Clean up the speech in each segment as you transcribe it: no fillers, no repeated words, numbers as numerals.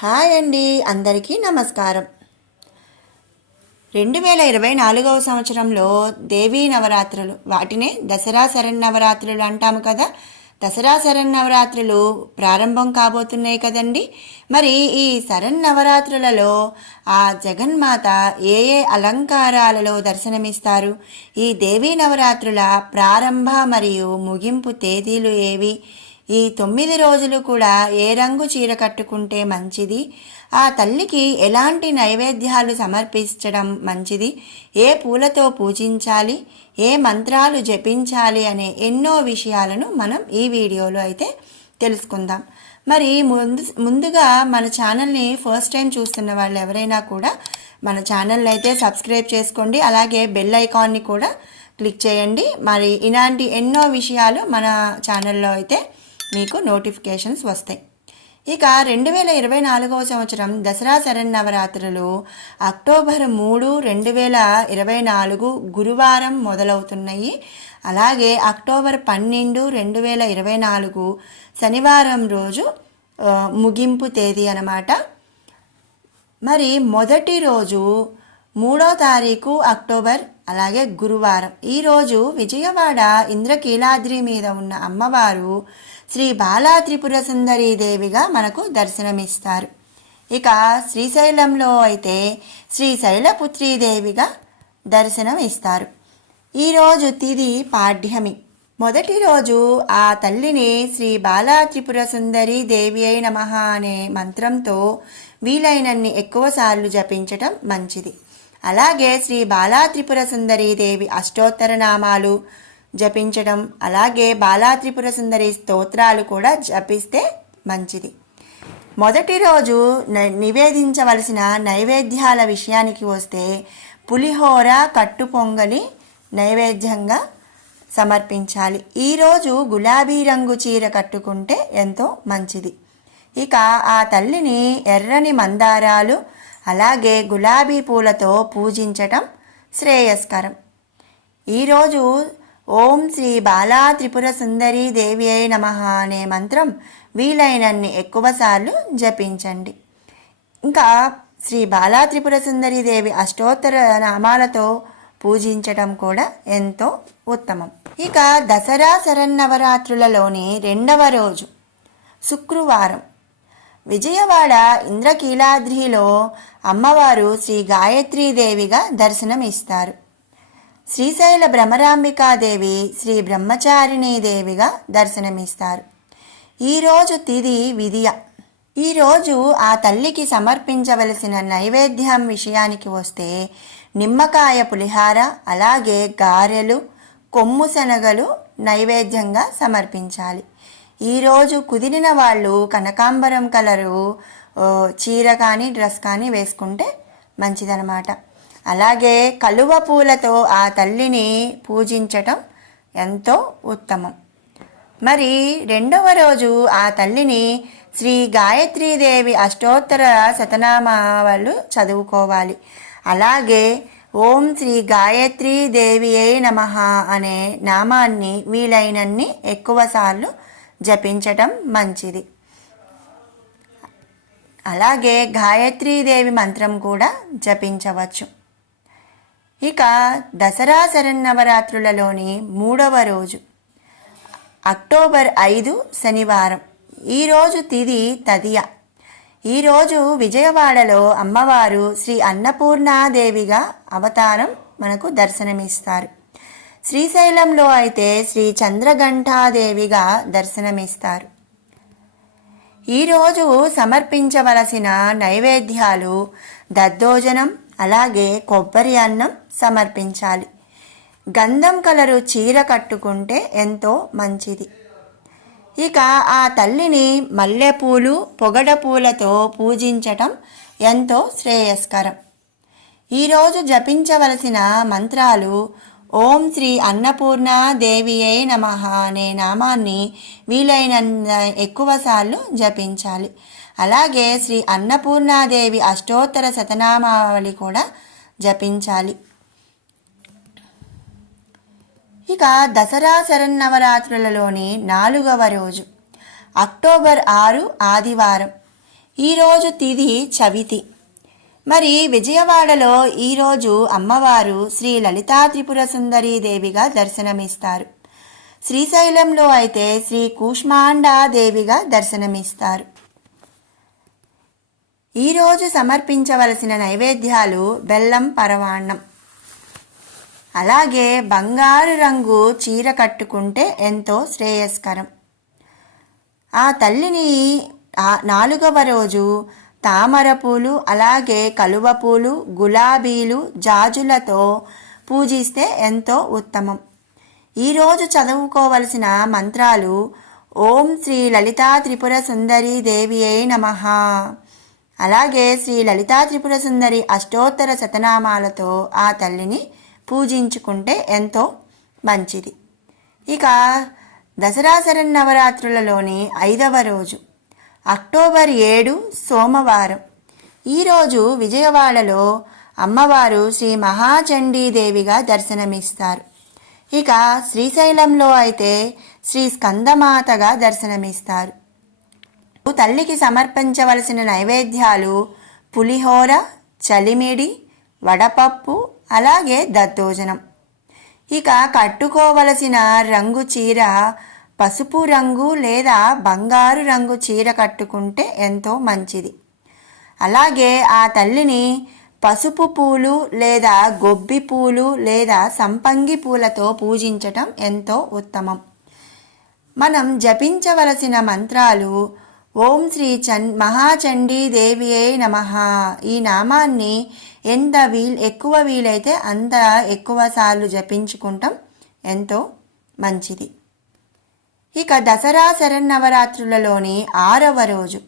Hi అండి, అందరికీ నమస్కారం. 2024వ సంవత్సరంలో దేవీ నవరాత్రులు, వాటినే దసరా శరన్నవరాత్రులు అంటాము కదా. దసరా శరన్నవరాత్రులు ప్రారంభం కాబోతున్నాయి కదండి. మరి ఈ శరన్నవరాత్రులలో ఆ జగన్మాత ఏ ఏ అలంకారాలలో దర్శనమిస్తారు? ఈ దేవీ నవరాత్రుల ప్రారంభ మరియు ముగింపు తేదీలు ఏవి? ఈ 9 రోజులు కూడా ఏ రంగు చీర కట్టుకుంటే మంచిది? ఆ తల్లికి ఎలాంటి నైవేద్యాలు సమర్పించడం మంచిది? ఏ పూలతో పూజించాలి? ఏ మంత్రాలు జపించాలి? అనే ఎన్నో విషయాలను మనం ఈ వీడియోలో అయితే తెలుసుకుందాం. మరి ముందుగా మన ఛానల్ని ఫస్ట్ టైం చూస్తున్న వాళ్ళు ఎవరైనా కూడా మన ఛానల్ని అయితే సబ్స్క్రైబ్ చేసుకోండి. అలాగే బెల్ ఐకాన్ని కూడా క్లిక్ చేయండి. మరి ఇలాంటి ఎన్నో విషయాలు మన ఛానల్లో అయితే మీకు నోటిఫికేషన్స్ వస్తాయి. ఇక 2024వ సంవత్సరం దసరా శరన్నవరాత్రులు అక్టోబర్ 3, 2024 గురువారం మొదలవుతున్నాయి. అలాగే అక్టోబర్ 12, 2024 శనివారం రోజు ముగింపు తేదీ అన్నమాట. మరి మొదటి రోజు 3వ తారీఖు అక్టోబర్, అలాగే గురువారం. ఈరోజు విజయవాడ ఇంద్రకీలాద్రి మీద ఉన్న అమ్మవారు శ్రీ బాలా త్రిపుర సుందరీ దేవిగా మనకు దర్శనమిస్తారు. ఇక శ్రీశైలంలో అయితే శ్రీ శైలపుత్రీదేవిగా దర్శనం ఇస్తారు. ఈరోజు తిథి పాడ్యమి. మొదటి రోజు ఆ తల్లిని శ్రీ బాలా త్రిపుర సుందరీ దేవి అయి నమః అనే మంత్రంతో వీలైనన్ని ఎక్కువసార్లు జపించటం మంచిది. అలాగే శ్రీ బాలా త్రిపుర సుందరీ దేవి అష్టోత్తర నామాలు జపించడం, అలాగే బాలా త్రిపుర సుందరి స్తోత్రాలు కూడా జపిస్తే మంచిది. మొదటి రోజు నివేదించవలసిన నైవేద్యాల విషయానికి వస్తే పులిహోర, కట్టు పొంగలి నైవేద్యంగా సమర్పించాలి. ఈరోజు గులాబీ రంగు చీర కట్టుకుంటే ఎంతో మంచిది. ఇక ఆ తల్లిని ఎర్రని మందారాలు, అలాగే గులాబీ పూలతో పూజించటం శ్రేయస్కరం. ఈరోజు ఓం శ్రీ బాలా త్రిపుర సుందరీ దేవి అయి నమః అనే మంత్రం వీలైనన్ని ఎక్కువసార్లు జపించండి. ఇంకా శ్రీ బాలా త్రిపుర సుందరీ దేవి అష్టోత్తర నామాలతో పూజించటం కూడా ఎంతో ఉత్తమం. ఇక దసరా శరన్నవరాత్రులలోని 2వ రోజు శుక్రవారం విజయవాడ ఇంద్రకీలాద్రిలో అమ్మవారు శ్రీ గాయత్రీదేవిగా దర్శనమిస్తారు. శ్రీశైల భ్రమరాంబికాదేవి శ్రీ బ్రహ్మచారిణీదేవిగా దర్శనమిస్తారు. ఈరోజు తిథి విదియ. ఈరోజు ఆ తల్లికి సమర్పించవలసిన నైవేద్యం విషయానికి వస్తే నిమ్మకాయ పులిహార, అలాగే గారెలు, కొమ్ము శనగలు నైవేద్యంగా సమర్పించాలి. ఈరోజు కుదిరిన వాళ్ళు కనకాంబరం కలరు చీర కానీ డ్రెస్ కానీ వేసుకుంటే మంచిదన్నమాట. అలాగే కలువ పూలతో ఆ తల్లిని పూజించటం ఎంతో ఉత్తమం. మరి 2వ రోజు ఆ తల్లిని శ్రీ గాయత్రీదేవి అష్టోత్తర శతనామాలు చదువుకోవాలి. అలాగే ఓం శ్రీ గాయత్రీ దేవి అయి నమః అనే నామాన్ని వీలైనన్ని ఎక్కువసార్లు జపించటం మంచిది. అలాగే గాయత్రీదేవి మంత్రం కూడా జపించవచ్చు. ఇక దసరా శరన్నవరాత్రులలోని 3వ రోజు అక్టోబర్ 5 శనివారం. ఈరోజు తిథి తదియ. ఈరోజు విజయవాడలో అమ్మవారు శ్రీ అన్నపూర్ణాదేవిగా అవతారం మనకు దర్శనమిస్తారు. శ్రీశైలంలో అయితే శ్రీ చంద్రఘంటాదేవిగా దర్శనమిస్తారు. ఈరోజు సమర్పించవలసిన నైవేద్యాలు దద్దోజనం, అలాగే కొబ్బరి అన్నం సమర్పించాలి. గంధం కలరు చీర కట్టుకుంటే ఎంతో మంచిది. ఇక ఆ తల్లిని మల్లెపూలు, పొగడ పూలతో పూజించటం ఎంతో శ్రేయస్కరం. ఈరోజు జపించవలసిన మంత్రాలు ఓం శ్రీ అన్నపూర్ణ దేవి అయి నమః అనే నామాన్ని వీలైనంత ఎక్కువసార్లు జపించాలి. అలాగే శ్రీ అన్నపూర్ణాదేవి అష్టోత్తర శతనామావళి కూడా జపించాలి. ఇక దసరా శరన్నవరాత్రులలోని 4వ రోజు అక్టోబర్ 6 ఆదివారం. ఈరోజు తిథి చవితి. మరి విజయవాడలో ఈరోజు అమ్మవారు శ్రీ లలితా త్రిపుర సుందరీ దేవిగా దర్శనమిస్తారు. శ్రీశైలంలో అయితే శ్రీ కూష్మాండా దేవిగా దర్శనమిస్తారు. ఈరోజు సమర్పించవలసిన నైవేద్యాలు బెల్లం పరవాన్నం. అలాగే బంగారు రంగు చీర కట్టుకుంటే ఎంతో శ్రేయస్కరం. ఆ తల్లిని 4వ రోజు తామర పూలు, అలాగే కలువ పూలు, గులాబీలు, జాజులతో పూజిస్తే ఎంతో ఉత్తమం. ఈరోజు చదువుకోవలసిన మంత్రాలు: ఓం శ్రీ లలితా త్రిపుర సుందరీ దేవియే నమః. అలాగే శ్రీ లలితా త్రిపుర సుందరి అష్టోత్తర శతనామాలతో ఆ తల్లిని పూజించుకుంటే ఎంతో మంచిది. ఇక దసరా శరన్నవరాత్రులలోని 5వ రోజు అక్టోబర్ 7 సోమవారం. ఈరోజు విజయవాడలో అమ్మవారు శ్రీ మహాచండీదేవిగా దర్శనమిస్తారు. ఇక శ్రీశైలంలో అయితే శ్రీ స్కందమాతగా దర్శనమిస్తారు. తల్లికి సమర్పించవలసిన నైవేద్యాలు పులిహోర, చలిమిడి, వడపప్పు, అలాగే దద్దోజనం. ఇక కట్టుకోవలసిన రంగు చీర పసుపు రంగు లేదా బంగారు రంగు చీర కట్టుకుంటే ఎంతో మంచిది. అలాగే ఆ తల్లిని పసుపు పూలు లేదా గొబ్బి పూలు లేదా సంపంగి పూలతో పూజించటం ఎంతో ఉత్తమం. మనం జపించవలసిన మంత్రాలు: ఓం శ్రీ మహాచండీ దేవియే నమః. ఈ నామాన్ని ఎక్కువ వీలైతే అంత ఎక్కువ సార్లు జపించుకుంటాం, ఎంతో మంచిది. ఇక దసరా శరన్నవరాత్రులలోని 6వ రోజు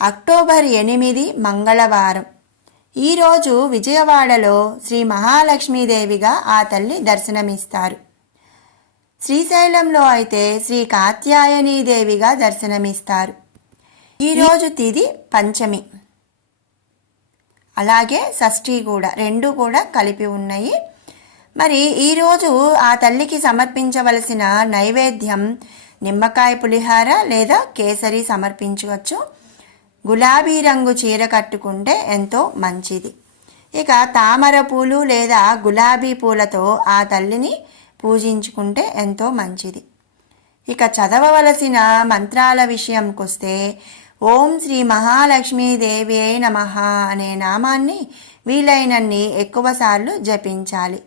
అక్టోబర్ 8 మంగళవారం. ఈరోజు విజయవాడలో శ్రీ మహాలక్ష్మీదేవిగా ఆ తల్లి దర్శనమిస్తారు. శ్రీశైలంలో అయితే శ్రీ కాత్యాయనీదేవిగా దర్శనమిస్తారు. ఈరోజు తిథి పంచమి, అలాగే షష్ఠి కూడా, రెండు కూడా కలిపి ఉన్నాయి. మరి ఈరోజు ఆ తల్లికి సమర్పించవలసిన నైవేద్యం నిమ్మకాయ పులిహార లేదా కేసరి సమర్పించవచ్చు. గులాబీ రంగు చీర కట్టుకుంటే ఎంతో మంచిది. ఇక తామర పూలు లేదా గులాబీ పూలతో ఆ తల్లిని పూజించుకుంటే ఎంతో మంచిది. ఇక చదవవలసిన మంత్రాల విషయంకొస్తే ఓం శ్రీ మహాలక్ష్మీదేవియే నమః అనే నామాన్ని వీలైనన్ని ఎక్కువసార్లు జపించాలి.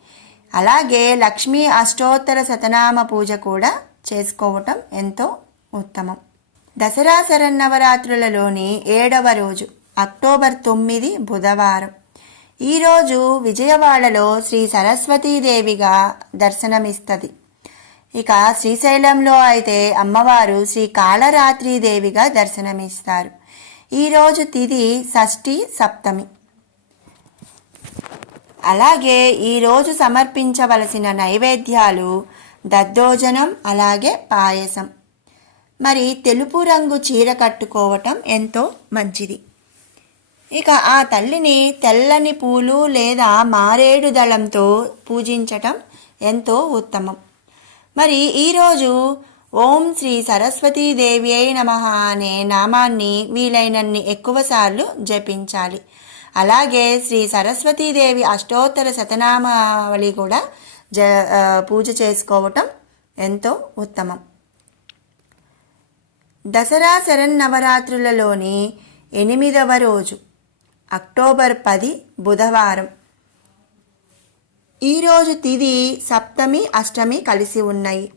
అలాగే లక్ష్మీ అష్టోత్తర శతనామ పూజ కూడా చేసుకోవటం ఎంతో ఉత్తమం. దసరా శరన్నవరాత్రులలోని 7వ రోజు అక్టోబర్ 9 బుధవారం. ఈరోజు విజయవాడలో శ్రీ సరస్వతీదేవిగా దర్శనమిస్తుంది. ఇక శ్రీశైలంలో అయితే అమ్మవారు శ్రీ కాళరాత్రీదేవిగా దర్శనమిస్తారు. ఈరోజు తిథి షష్ఠి సప్తమి. అలాగే ఈరోజు సమర్పించవలసిన నైవేద్యాలు దద్దోజనం, అలాగే పాయసం. మరి తెలుపు రంగు చీర కట్టుకోవటం ఎంతో మంచిది. ఇక ఆ తల్లిని తెల్లని పూలు లేదా మారేడు దళంతో పూజించటం ఎంతో ఉత్తమం. మరి ఈరోజు ఓం శ్రీ సరస్వతీదేవియే నమః అనే నామాన్ని వీలైనన్ని ఎక్కువసార్లు జపించాలి. అలాగే శ్రీ సరస్వతీదేవి అష్టోత్తర శతనామావళి కూడా పూజ చేసుకోవటం ఎంతో ఉత్తమం. దసరా శరన్నవరాత్రులలోని 8వ రోజు అక్టోబర్ 10 బుధవారం. ఈరోజు తిథి సప్తమి, అష్టమి కలిసి ఉన్నాయి.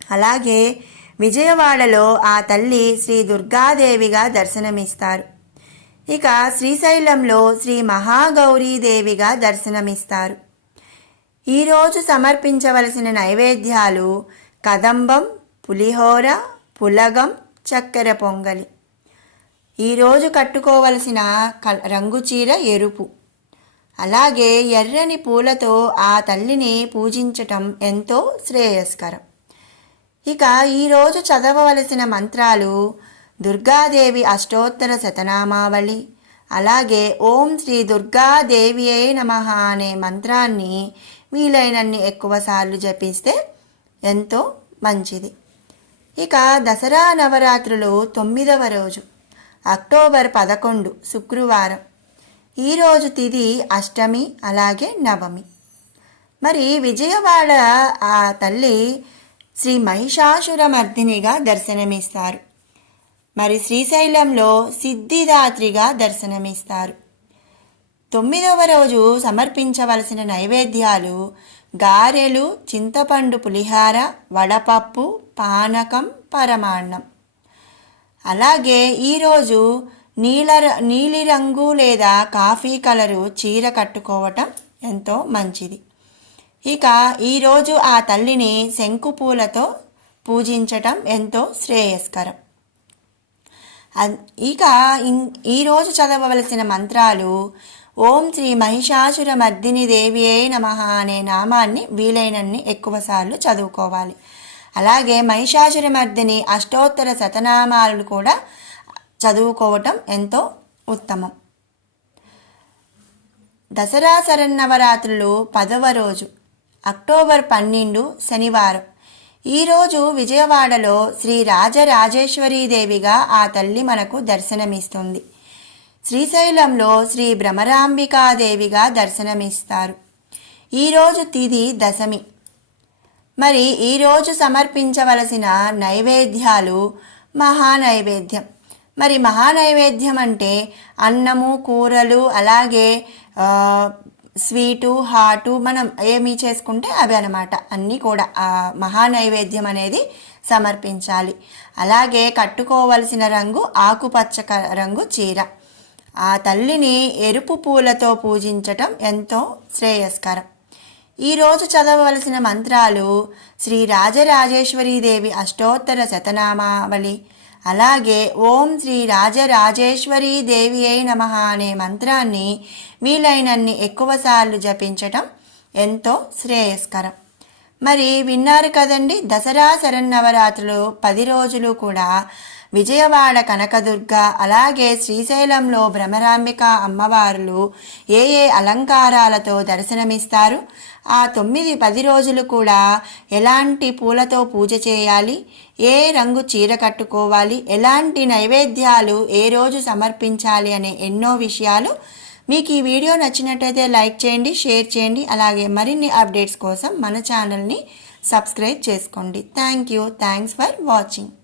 అలాగే విజయవాడలో ఆ తల్లి శ్రీ దుర్గాదేవిగా దర్శనమిస్తారు. ఇక శ్రీశైలంలో శ్రీ మహాగౌరీదేవిగా దర్శనమిస్తారు. ఈరోజు సమర్పించవలసిన నైవేద్యాలు కదంబం, పులిహోర, పులగం, చక్కెర పొంగలి. ఈరోజు కట్టుకోవలసిన రంగు చీర ఎరుపు. అలాగే ఎర్రని పూలతో ఆ తల్లిని పూజించటం ఎంతో శ్రేయస్కరం. ఇక ఈరోజు చదవవలసిన మంత్రాలు దుర్గాదేవి అష్టోత్తర శతనామావళి, అలాగే ఓం శ్రీ దుర్గాదేవియే నమః అనే మంత్రాన్ని వీలైనన్ని ఎక్కువసార్లు జపిస్తే ఎంతో మంచిది. ఇక దసరా నవరాత్రులు 9వ రోజు అక్టోబర్ 11 శుక్రవారం. ఈరోజు తిథి అష్టమి అలాగే నవమి. మరి విజయవాడ ఆ తల్లి శ్రీ మహిషాసురమర్దినిగా దర్శనమిస్తారు. మరి శ్రీశైలంలో సిద్ధిదాత్రిగా దర్శనమిస్తారు. 9వ రోజు సమర్పించవలసిన నైవేద్యాలు గారెలు, చింతపండు పులిహార, వడపప్పు, పానకం, పరమాన్నం. అలాగే ఈరోజు నీలిరంగు లేదా కాఫీ కలరు చీర కట్టుకోవటం ఎంతో మంచిది. ఇక ఈరోజు ఆ తల్లిని శంకు పూలతో పూజించటం ఎంతో శ్రేయస్కరం. ఇక ఈరోజు చదవవలసిన మంత్రాలు ఓం శ్రీ మహిషాసురమర్దిని దేవియే నమః అనే నామాన్ని వీలైనన్ని ఎక్కువసార్లు చదువుకోవాలి. అలాగే మహిషాసురమర్దిని అష్టోత్తర శతనామాలు కూడా చదువుకోవటం ఎంతో ఉత్తమం. దసరా శరన్నవరాత్రులు 10వ రోజు అక్టోబర్ 12 శనివారం. ఈరోజు విజయవాడలో శ్రీ రాజరాజేశ్వరీదేవిగా ఆ తల్లి మనకు దర్శనమిస్తుంది. శ్రీశైలంలో శ్రీ భ్రమరాంబికాదేవిగా దర్శనమిస్తారు. ఈరోజు తిథి దశమి. మరి ఈరోజు సమర్పించవలసిన నైవేద్యాలు మహానైవేద్యం. మరి మహానైవేద్యం అంటే అన్నము, కూరలు, అలాగే స్వీటు, హాటు మనం ఏమి చేసుకుంటే అవి అన్నమాట. అన్నీ కూడా మహానైవేద్యం అనేది సమర్పించాలి. అలాగే కట్టుకోవలసిన రంగు ఆకుపచ్చ రంగు చీర. ఆ తల్లిని ఎరుపు పూలతో పూజించటం ఎంతో శ్రేయస్కరం. ఈరోజు చదవవలసిన మంత్రాలు శ్రీ రాజరాజేశ్వరీదేవి అష్టోత్తర శతనామావళి, అలాగే ఓం శ్రీ రాజరాజేశ్వరీదేవియే నమః అనే మంత్రాన్ని వీలైనన్ని ఎక్కువసార్లు జపించటం ఎంతో శ్రేయస్కరం. మరి విన్నారు కదండి, దసరా శరన్నవరాత్రులు 10 రోజులు కూడా విజయవాడ కనకదుర్గ అలాగే శ్రీశైలంలో భ్రమరాంబిక అమ్మవార్లు ఏ అలంకారాలతో దర్శనమిస్తారు, ఆ 9-10 రోజులు కూడా ఎలాంటి పూలతో పూజ చేయాలి, ఏ రంగు చీర కట్టుకోవాలి, ఎలాంటి నైవేద్యాలు ఏ రోజు సమర్పించాలి అనే ఎన్నో విషయాలు. మీకు ఈ వీడియో నచ్చినట్టయితే లైక్ చేయండి, షేర్ చేయండి. అలాగే మరిన్ని అప్డేట్స్ కోసం మన ఛానల్ని సబ్స్క్రైబ్ చేసుకోండి. Thanks for watching.